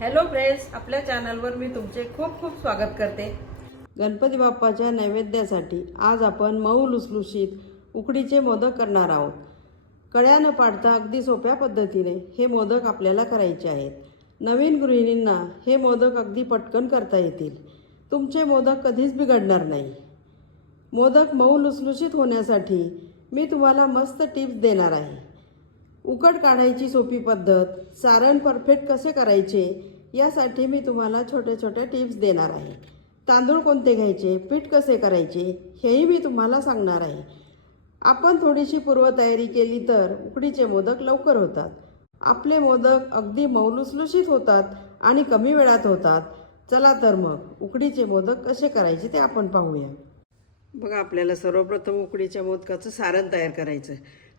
Hello friends आपल्या चॅनलवर मी तुमचे खूप खूप स्वागत करते. गणपती बाप्पाच्या नैवेद्यासाठी आज आपण मऊ लुसलुशीत उकडीचे मोदक करणार आहोत. कळ्या न पाडता अगदी सोप्या पद्धतीने हे मोदक आपल्याला करायचे आहेत. नवीन गृहिणींना हे मोदक अगदी पटकन करता येतील. तुमचे मोदक कधीच बिघडणार नाही. मोदक मऊ लुसलुशीत होण्यासाठी मी तुम्हाला मस्त टिप्स देणार आहे. उकड काढायची सोपी पद्धत सारण परफेक्ट कसे करायचे यासाठी मी तुम्हाला छोट्या छोट्या टिप्स देणार आहे. तांदूळ कोणते घ्यायचे पीठ कसे करायचे हेही मी तुम्हाला सांगणार आहे. आपण थोडीशी पूर्वतयारी केली तर उकडीचे मोदक लवकर होतात. आपले मोदक अगदी मौलुसलुशीत होतात आणि कमी वेळात होतात. चला तर मग उकडीचे मोदक कसे करायचे ते आपण पाहूया. बघा आपल्याला सर्वप्रथम उकडीच्या मोदकाचं सारण तयार करायचं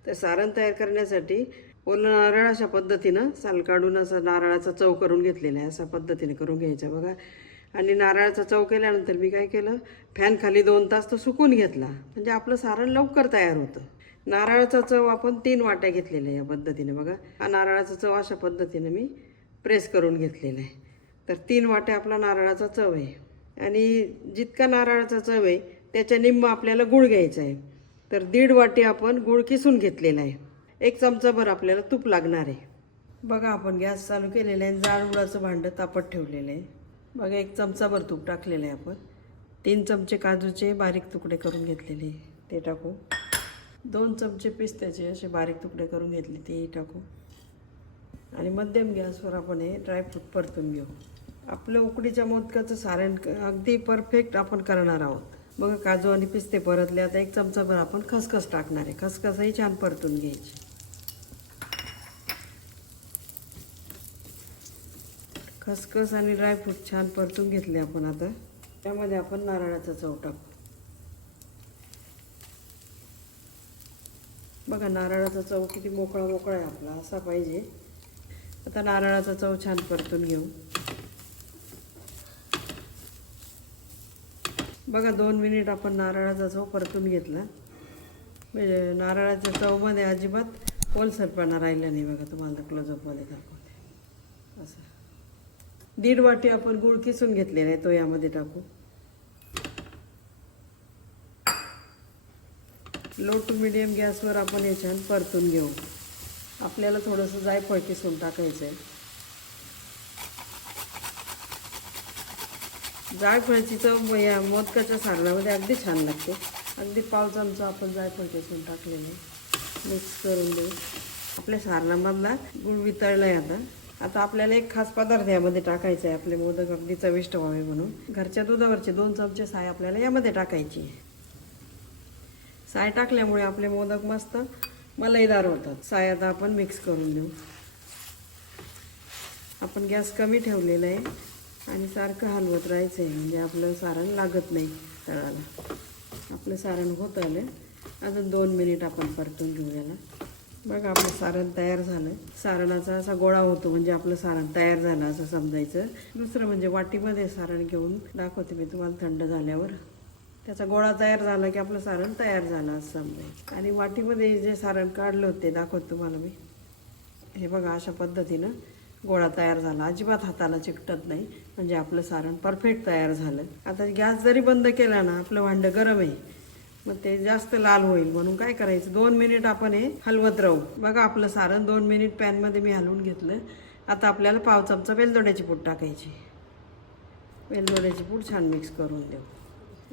तर सारण तयार करण्यासाठी ओलं नारळ अशा पद्धतीनं साल काढून असं नारळाचा चव करून घेतलेला आहे. अशा पद्धतीने करून घ्यायचा बघा. आणि नारळाचा चव केल्यानंतर मी काय केलं? फॅन खाली दोन तास तो सुकून घेतला. म्हणजे आपलं सारण लवकर तयार होतं. नारळाचा चव आपण तीन वाट्या घेतलेल्या आहे या पद्धतीने बघा. हा नारळाचा चव अशा पद्धतीने मी प्रेस करून घेतलेला आहे. तर तीन वाट्या आपला नारळाचा चव आहे. आणि जितका नारळाचा चव आहे त्याच्या निम्म आपल्याला गुळ घ्यायचा आहे. तर दीड वाटी आपण गुळ किसून घेतलेला आहे. एक चमचाभर आपल्याला तूप लागणार आहे. बघा आपण गॅस चालू केलेला आहे. जाड उडाचं भांडं तापत ठेवलेलं आहे. बघा एक चमचाभर तूप टाकलेलं आहे आपण. तीन चमचे काजूचे बारीक तुकडे करून घेतलेले ते टाकू. दोन चमचे पिस्त्याचे असे बारीक तुकडे करून घेतले तेही टाकू. आणि मध्यम गॅसवर आपण हे ड्रायफ्रूट परतून घेऊ. आपलं उकडीच्या मोदकाचं सारण अगदी परफेक्ट आपण करणार आहोत. बघा काजू आणि पिस्ते परतले. आता एक चमचाभर आपण खसखस टाकणार आहे. खसखसही छान परतून घ्यायची. खसखस आणि ड्रायफ्रूट छान परतून घेतले आपण आता. त्यामध्ये आपण नारळाचा चव टाकू. बघा नारळाचा चव किती मोकळा मोकळा आहे आपला. असा पाहिजे. आता नारळाचा चव छान परतून घेऊ. बघा दोन मिनिट आपण नारळाचा चव परतून घेतला. म्हणजे नारळाच्या चवमध्ये अजिबात ओलसरपणा राहिला नाही बघा तुम्हाला क्लोजअपमध्ये दाखवते. असं. दीड वाटी आपण गुळ किसून घेतलेला आहे तो यामध्ये टाकू. लो टू मिडियम गॅसवर आपण हे छान परतून घेऊ. आपल्याला थोडंसं जायफळ किसून टाकायचं आहे जायफळाची चव या मोदकाच्या सारणामध्ये अगदी छान लागते. अगदी पाव चमचा आपण जायफळ किसून टाकलेलं. आहे मिक्स करून देऊ. आपल्या सारणामधला गुळ वितळला आहे आता. आता आपल्याला एक खास पदार्थ यामध्ये टाकायचा आहे. आपले मोदक अगदी चविष्ट व्हावे म्हणून. घरच्या दुधावरचे दोन चमचे साय आपल्याला यामध्ये टाकायची आहे. साय टाकल्यामुळे आपले मोदक मस्त मलईदार होतात. साय आता आपण मिक्स करून देऊ. आपण गॅस कमी ठेवलेला आहे. आणि सारखं हलवत राहायचं आहे म्हणजे आपलं सारण लागत नाही तळाला. आपलं सारण होत आलं अजून दोन मिनिट आपण परतून घेऊ याला. बघा आपलं सारण तयार झालं सारणाचा असा गोळा होतो म्हणजे आपलं सारण तयार झालं असं समजायचं. दुसरं म्हणजे वाटीमध्ये सारण घेऊन दाखवते मी तुम्हाला थंड झाल्यावर. त्याचा गोळा तयार झाला की आपलं सारण तयार झालं असं समजायचं. आणि वाटीमध्ये जे सारण काढलं होते दाखवत तुम्हाला मी. हे बघा अशा पद्धतीनं गोळा तयार झाला. अजिबात हाताला चिकटत नाही. म्हणजे आपलं सारण परफेक्ट तयार झालं. आता गॅस जरी बंद केला ना आपलं भांडं गरम आहे. मग ते जास्त लाल होईल. म्हणून काय करायचं? दोन मिनिट आपण हे हलवत राहू. बघा आपलं सारण दोन मिनिट पॅनमध्ये मी हलवून घेतलं. आता आपल्याला पाव चमचा वेलदोड्याची पूड टाकायची. वेलदोड्याची पूड छान मिक्स करून देऊ.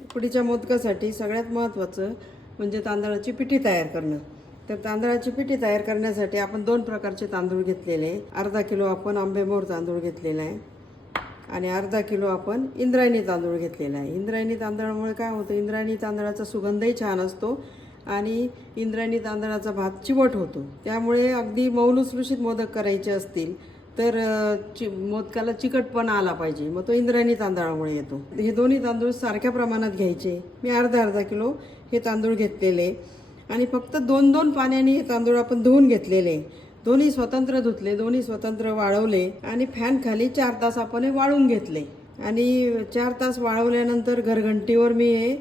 उकडीच्या मोदकासाठी सगळ्यात महत्त्वाचं म्हणजे तांदळाची पिठी तयार करणं. तर तांदळाची पिठी तयार करण्यासाठी आपण दोन प्रकारचे तांदूळ घेतलेले आहे. अर्धा किलो आपण आंबेमोर तांदूळ घेतलेला आहे. आणि अर्धा किलो आपण इंद्रायणी तांदूळ घेतलेला आहे. इंद्रायणी तांदळामुळे काय होतं? इंद्रायणी तांदळाचा सुगंधही छान असतो आणि इंद्रायणी तांदळाचा भात चिवट होतो. त्यामुळे अगदी मौलुसलुशीत मोदक करायचे असतील तर चि मोदकाला चिकटपणा आला पाहिजे. मग तो इंद्रायणी तांदळामुळे येतो. हे दोन्ही तांदूळ सारख्या प्रमाणात घ्यायचे. मी अर्धा अर्धा किलो हे तांदूळ घेतलेले आणि फक्त दोन दोन पाण्याने हे तांदूळ आपण धुवून घेतलेले. दोन्ही स्वतंत्र धुतले दोन्ही स्वतंत्र वाळवले आणि फॅन खाली चार तास आपण हे वाळून घेतले. आणि चार तास वाळवल्यानंतर घरघंटीवर मी हे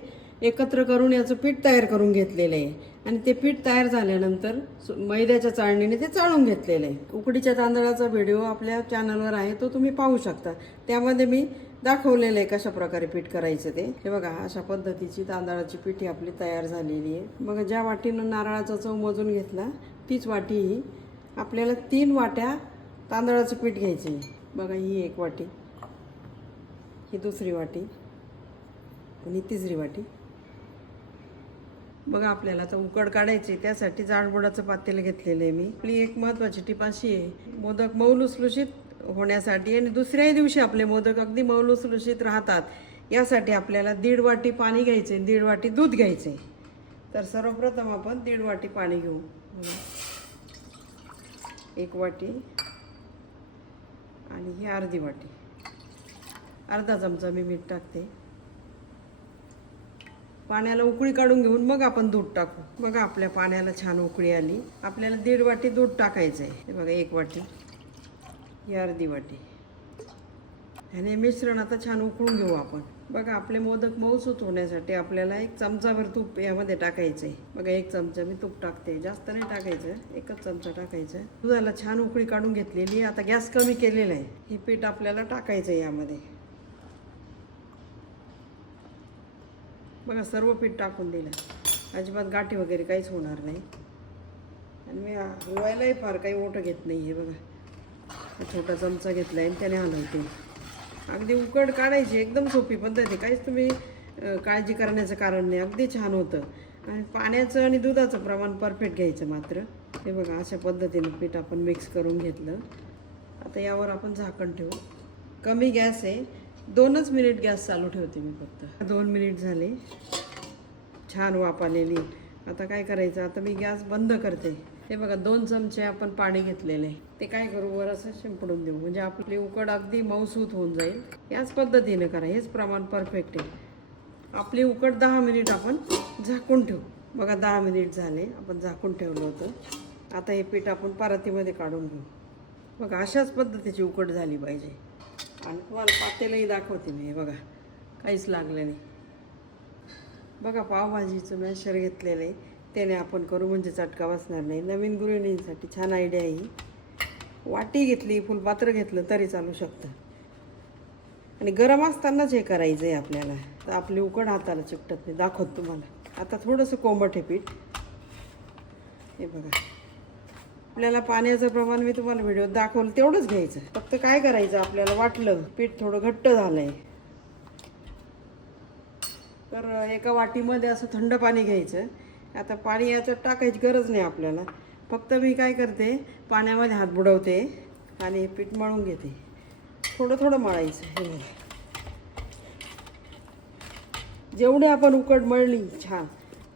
एकत्र करून याचं पीठ तयार करून घेतलेलं. आहे आणि ते पीठ तयार झाल्यानंतर मैद्याच्या चाळणीने ते चाळून घेतलेलं. आहे उकडीच्या तांदळाचा व्हिडिओ आपल्या चॅनलवर आहे तो तुम्ही पाहू शकता. त्यामध्ये मी दाखवलेलं आहे कशा प्रकारे पीठ करायचं ते. हे बघा अशा पद्धतीची तांदळाची पिठी आपली तयार झालेली आहे. मग ज्या वाटीनं नारळाचा चव मोजून घेतला तीच वाटी ही आपल्याला तीन वाट्या तांदळाचं पीठ घ्यायचं आहे बघा ही एक वाटी ही दुसरी वाटी आणि तिसरी वाटी. बघा आपल्याला आता उकड काढायची त्यासाठी जाडबुडाचं पातेलं घेतलेलं आहे मी. आपली एक महत्त्वाची टीप अशी आहे मोदक मऊ लुसलुशीत होण्यासाठी आणि दुसऱ्याही दिवशी आपले मोदक अगदी मऊ लुसलुशीत राहतात. यासाठी आपल्याला दीड वाटी पाणी घ्यायचे दीड वाटी दूध घ्यायचे. तर सर्वप्रथम आपण दीड वाटी पाणी घेऊ. एक वाटी आणि ही अर्धी वाटी. अर्धा चमचा मी मीठ टाकते. पाण्याला उकळी काढून घेऊन मग आपण दूध टाकू. बघा आपल्या पाण्याला छान उकळी आली. आपल्याला दीड वाटी दूध टाकायचं आहे बघा एक वाटी. ही अर्धी वाटी. आणि मिश्रण आता छान उकळून घेऊ आपण. बघा आपले मोदक मऊसूत होण्यासाठी आपल्याला एक चमचाभर तूप यामध्ये टाकायचं आहे बघा एक चमचा मी तूप टाकते. जास्त नाही टाकायचं एकच चमचा टाकायचं. दुधाला छान उकळी काढून घेतलेली आता गॅस कमी केलेला आहे. हे पीठ आपल्याला टाकायचं आहे यामध्ये. बघा सर्व पीठ टाकून दिलं. अजिबात गाठी वगैरे काहीच होणार नाही. आणि मी हलवायलाही फार काही ओटं घेत नाही आहे बघा. छोटा चमचा घेतला आहे आणि त्याने हलवते अगदी उकड काढायची एकदम सोपी पद्धत आहे. काहीच तुम्ही काळजी करण्याचं कारण नाही. अगदी छान होतं. आणि पाण्याचं आणि दुधाचं प्रमाण परफेक्ट घ्यायचं मात्र. हे बघा अशा पद्धतीने पीठ आपण मिक्स करून घेतलं. आता यावर आपण झाकण ठेवू. कमी गॅस आहे. दोनच मिनिट गॅस चालू ठेवते मी फक्त. दोन मिनिट झाले. छान वाफ आलेली. आता काय करायचं? आता मी गॅस बंद करते. हे बघा दोन चमचे आपण पाणी घेतलेले. ते काय करू वर असं शिंपडून देऊ. म्हणजे आपली उकड अगदी मऊसूत होऊन जाईल. याच पद्धतीने करा. हेच प्रमाण परफेक्ट आहे. आपली उकड दहा मिनिट आपण झाकून ठेवू. बघा दहा मिनिट झाले. आपण झाकून ठेवलं होतं. आता हे पीठ आपण परातीमध्ये काढून घेऊ. बघा अशाच पद्धतीची उकड झाली पाहिजे. आणि तुम्हाला पातेलंही दाखवते मी. हे बघा काहीच लागलं नाही. बघा पावभाजीचं मॅशर घेतलेलं आहे. त्याने आपण करू म्हणजे चटका बसणार नाही. नवीन गृहिणींसाठी छान आयडिया आहे ही. वाटी घेतली फुलपात्र घेतलं तरी चालू शकतं. आणि गरम असतानाच हे करायचं आहे आपल्याला. तर आपली उकड हाताला चिकटत नाही. दाखवत तुम्हाला. आता थोडंसं कोंबट हे पीठ. हे बघा. आपल्याला पाण्याचं प्रमाण मी तुम्हाला व्हिडिओ दाखवलं तेवढंच घ्यायचं. फक्त काय करायचं? आपल्याला वाटलं पीठ थोडं घट्ट झालंय. तर एका वाटीमध्ये असं थंड पाणी घ्यायचं. आता पाणी याच्यात टाकायची गरज नाही आपल्याला. फक्त मी काय करते पाण्यामध्ये हात बुडवते आणि पीठ मळून घेते. थोडं थोडं मळायचं हे. जेवढे आपण उकड मळली छान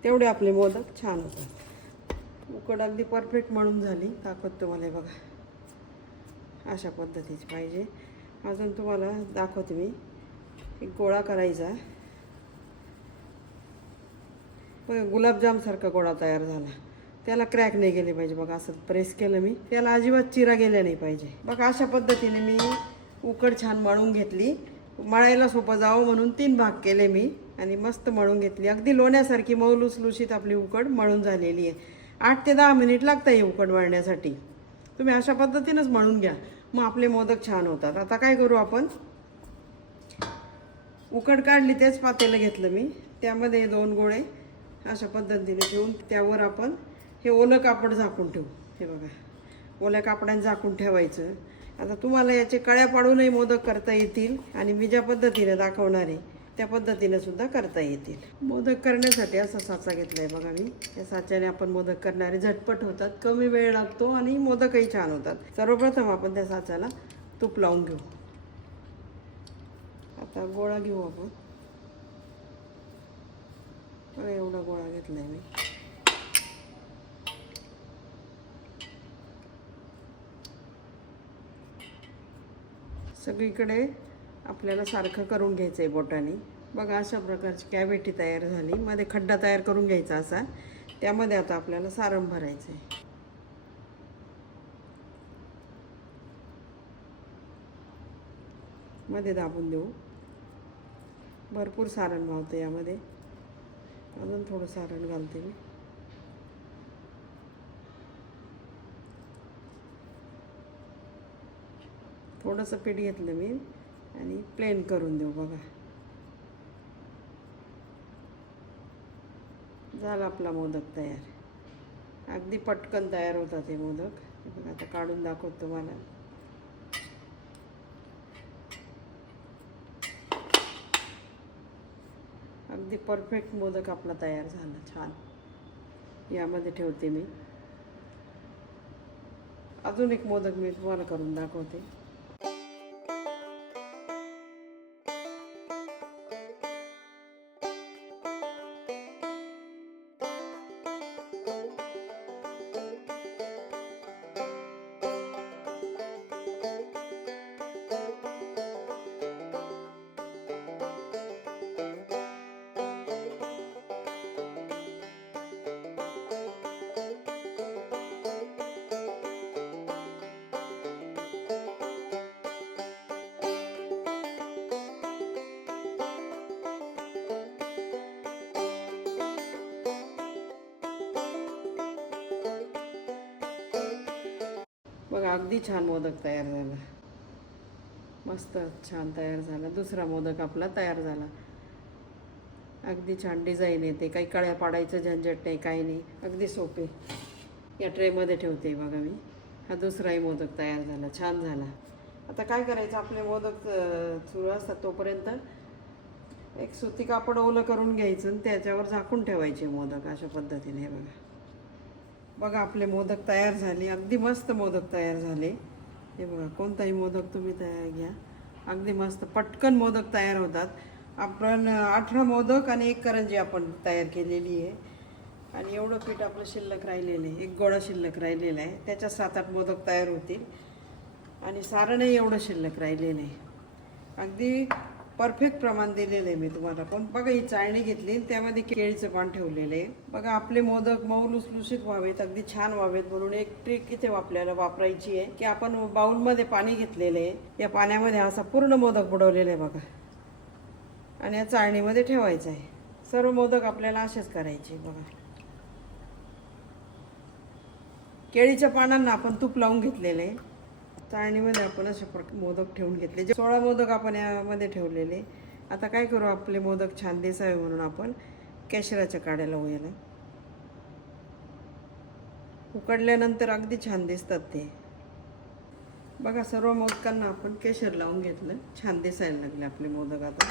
तेवढे आपले मोदक छान होतात. उकड अगदी परफेक्ट मळून झाली दाखवत तुम्हाला बघा. अशा पद्धतीची पाहिजे. अजून तुम्हाला दाखवते मी. एक गोळा करायचा. गुलाबजामसारखा गोळा तयार झाला. त्याला क्रॅक नाही गेले पाहिजे बघा असं प्रेस केलं मी. त्याला अजिबात चिरा गेल्या नाही पाहिजे. बघा अशा पद्धतीने मी उकड छान मळून घेतली. मळायला सोपं जावं म्हणून तीन भाग केले मी आणि मस्त मळून घेतली. अगदी लोण्यासारखी मऊ लुसलुशीत आपली उकड मळून झालेली आहे. आठ ते दहा मिनिट लागतं ही उकड मळण्यासाठी. तुम्ही अशा पद्धतीनंच मळून घ्या. मग आपले मोदक छान होतात. आता काय करू आपण? उकड काढली तेच पातेलं घेतलं मी. त्यामध्ये दोन गोळे. अशा पद्धतीने ठेवून त्यावर आपण हे ओलं कापड झाकून ठेवू. हे बघा ओल्या कापडाने झाकून ठेवायचं. आता तुम्हाला याचे कळ्या पाडूनही मोदक करता येतील आणि मी ज्या पद्धतीने दाखवणार आहे त्या पद्धतीने सुद्धा करता येतील. मोदक करण्यासाठी असा साचा घेतला आहे बघा मी. या साच्याने आपण मोदक करणारे झटपट होतात कमी वेळ लागतो आणि मोदकही छान होतात. सर्वप्रथम आपण त्या साच्याला तूप लावून घेऊ. आता गोळा घेऊ आपण. एवढा गोळा घेतलाय मी. सगळीकडे आपल्याला सारखं करून घ्यायचं आहे बोटाने. बघा अशा प्रकारची कॅबेटी तयार झाली. मध्ये खड्डा तयार करून घ्यायचा असा. त्यामध्ये आता आपल्याला सारण भरायचं आहे मध्ये दाबून देऊ. भरपूर सारण भावतं यामध्ये. अजून थोडं सारण घालते मी. थोडंसं पीठ घेतलं मी आणि प्लेन करून देऊ बघा. झाला आपला मोदक तयार. अगदी पटकन तयार होता ते मोदक. बघा आता काढून दाखवतो तुम्हाला. अगदी परफेक्ट मोदक आपला तयार झाला. छान. यामध्ये ठेवते मी. अजून एक मोदक मी तुम्हाला करून दाखवते. अगदी छान मोदक तयार झाला. मस्त छान तयार झाला. दुसरा मोदक आपला तयार झाला. अगदी छान डिझाईन येते. काही कळ्या पाडायचं झंझट नाही काही नाही. अगदी सोपे. या ट्रेमध्ये ठेवते बघा मी. हा दुसराही मोदक तयार झाला. छान झाला. आता काय करायचं? आपले मोदक सुरू असतात तोपर्यंत. एक सुती कापड ओलं करून घ्यायचं आणि त्याच्यावर झाकून ठेवायचे मोदक अशा पद्धतीने बघा. बघा आपले मोदक तयार झाले. अगदी मस्त मोदक तयार झाले. हे बघा कोणताही मोदक तुम्ही तयार घ्या. अगदी मस्त पटकन मोदक तयार होतात. आपण अठरा मोदक आणि एक करंजी आपण तयार केलेली आहे. आणि एवढं पीठ आपलं शिल्लक राहिलेलं आहे. एक गोळा शिल्लक राहिलेला आहे. त्याच्यात सात आठ मोदक तयार होतील. आणि सारणही एवढं शिल्लक राहिलेलं आहे. अगदी परफेक्ट प्रमाण दिलेलं आहे मी तुम्हाला. पण बघा ही चाळणी घेतली आणि त्यामध्ये केळीचं पान ठेवलेलं आहे. बघा आपले मोदक मऊ लुसलुशीत व्हावेत अगदी छान व्हावेत म्हणून एक ट्रिक इथे आपल्याला वापरायची आहे की आपण बाऊलमध्ये पाणी घेतलेलं आहे. या पाण्यामध्ये असा पूर्ण मोदक बुडवलेला आहे बघा. आणि या चाळणीमध्ये ठेवायचं आहे. सर्व मोदक आपल्याला असेच करायचे बघा. केळीच्या पानांना आपण तूप लावून घेतलेलं आहे. चाळणीमध्ये आपण असे प्रकार मोदक ठेवून घेतले. जे सोळा मोदक आपण यामध्ये ठेवलेले. आता काय करू आपले मोदक छान दिसावे म्हणून आपण केशराच्या काड्याला लावू उकडल्यानंतर अगदी छान दिसतात ते. बघा सर्व मोदकांना आपण केशर लावून घेतलं. छान दिसायला लागले आपले मोदक आता.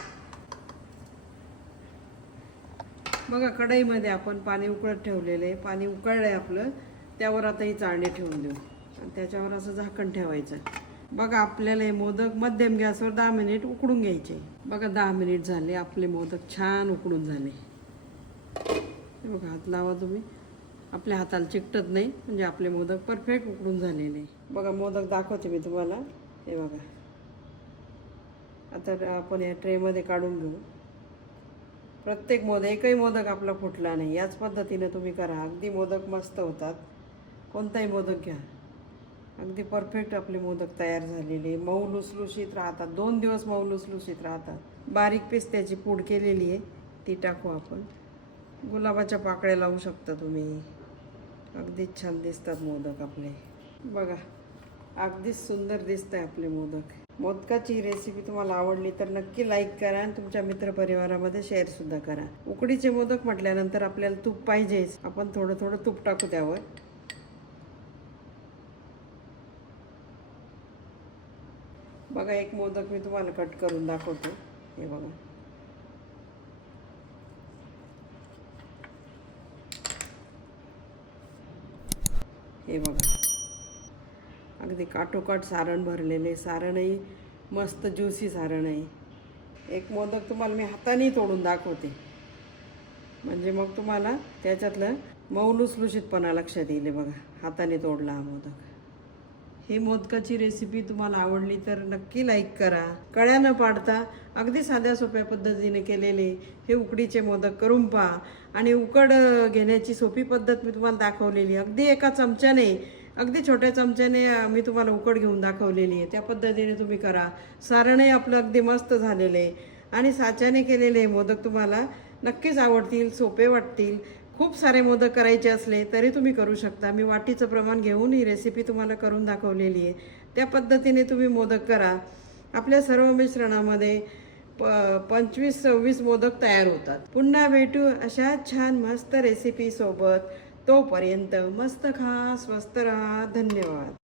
बघा कढईमध्ये आपण पाणी उकळत ठेवलेलं आहे. पाणी उकळलं आहे आपलं. त्यावर आता ही चाळणी ठेवून देऊ. त्याच्यावर असं झाकण ठेवायचं. बघा आपल्याला हे मोदक मध्यम गॅसवर दहा मिनिट उकडून घ्यायचे. बघा दहा मिनिट झाले आपले मोदक छान उकडून झाले. बघा हात लावा तुम्ही. आपल्या हाताला चिकटत नाही म्हणजे आपले मोदक परफेक्ट उकडून झालेले. बघा मोदक दाखवते मी तुम्हाला. हे बघा. आता आपण या ट्रेमध्ये काढून घेऊ. प्रत्येक मोदक एकही मोदक आपला फुटला नाही. याच पद्धतीने तुम्ही करा. अगदी मोदक मस्त होतात. कोणताही मोदक घ्या. अगदी परफेक्ट आपले मोदक तयार झालेले. मऊ लुसलुशीत राहतात. दोन दिवस मऊ लुसलुशीत राहतात. बारीक पिस्त्याची पूड केलेली आहे. ती टाकू आपण. गुलाबाच्या पाकळ्या लावू शकता तुम्ही. अगदीच छान दिसतात मोदक आपले. बघा अगदीच सुंदर दिसत आहे आपले मोदक. मोदकाची रेसिपी तुम्हाला आवडली तर नक्की लाईक करा आणि तुमच्या मित्रपरिवारामध्ये शेअरसुद्धा करा. उकडीचे मोदक म्हटल्यानंतर आपल्याला तूप पाहिजेच. आपण थोडं थोडं तूप टाकू त्यावर. बघा एक मोदक मी तुम्हाला कट करून दाखवतो. हे बघा. हे बघा. अगदी काटोकाट सारण भरलेले सारणही मस्त ज्युसी सारण आहे एक मोदक तुम्हाला मी हाताने तोडून दाखवते. म्हणजे मग तुम्हाला त्याच्यातलं मऊ लक्षात येईल बघा. हाताने तोडला हा मोदक. हे मोदकाची रेसिपी तुम्हाला आवडली तर नक्की लाईक करा. कळ्या न पाडता अगदी साध्या सोप्या पद्धतीने केलेले हे उकडीचे मोदक करून पहा. आणि उकड घेण्याची सोपी पद्धत मी तुम्हाला दाखवलेली आहे. अगदी एका चमच्याने अगदी छोट्या चमच्याने मी तुम्हाला उकड घेऊन दाखवलेली आहे. त्या पद्धतीने तुम्ही करा. सारणही आपलं अगदी मस्त झालेलं आहे. आणि साच्याने केलेले मोदक तुम्हाला नक्कीच आवडतील सोपे वाटतील. खूप सारे मोदक करायचे असले तरी तुम्ही करू शकता. मी वाटीचं प्रमाण घेऊन ही रेसिपी तुम्हाला करून दाखवलेली आहे. त्या पद्धतीने तुम्ही मोदक करा. आपल्या सर्व मिश्रणामध्ये प पंचवीस सव्वीस मोदक तयार होतात. पुन्हा भेटू अशा छान मस्त रेसिपीसोबत तोपर्यंत मस्त खा स्वस्त राहा. धन्यवाद.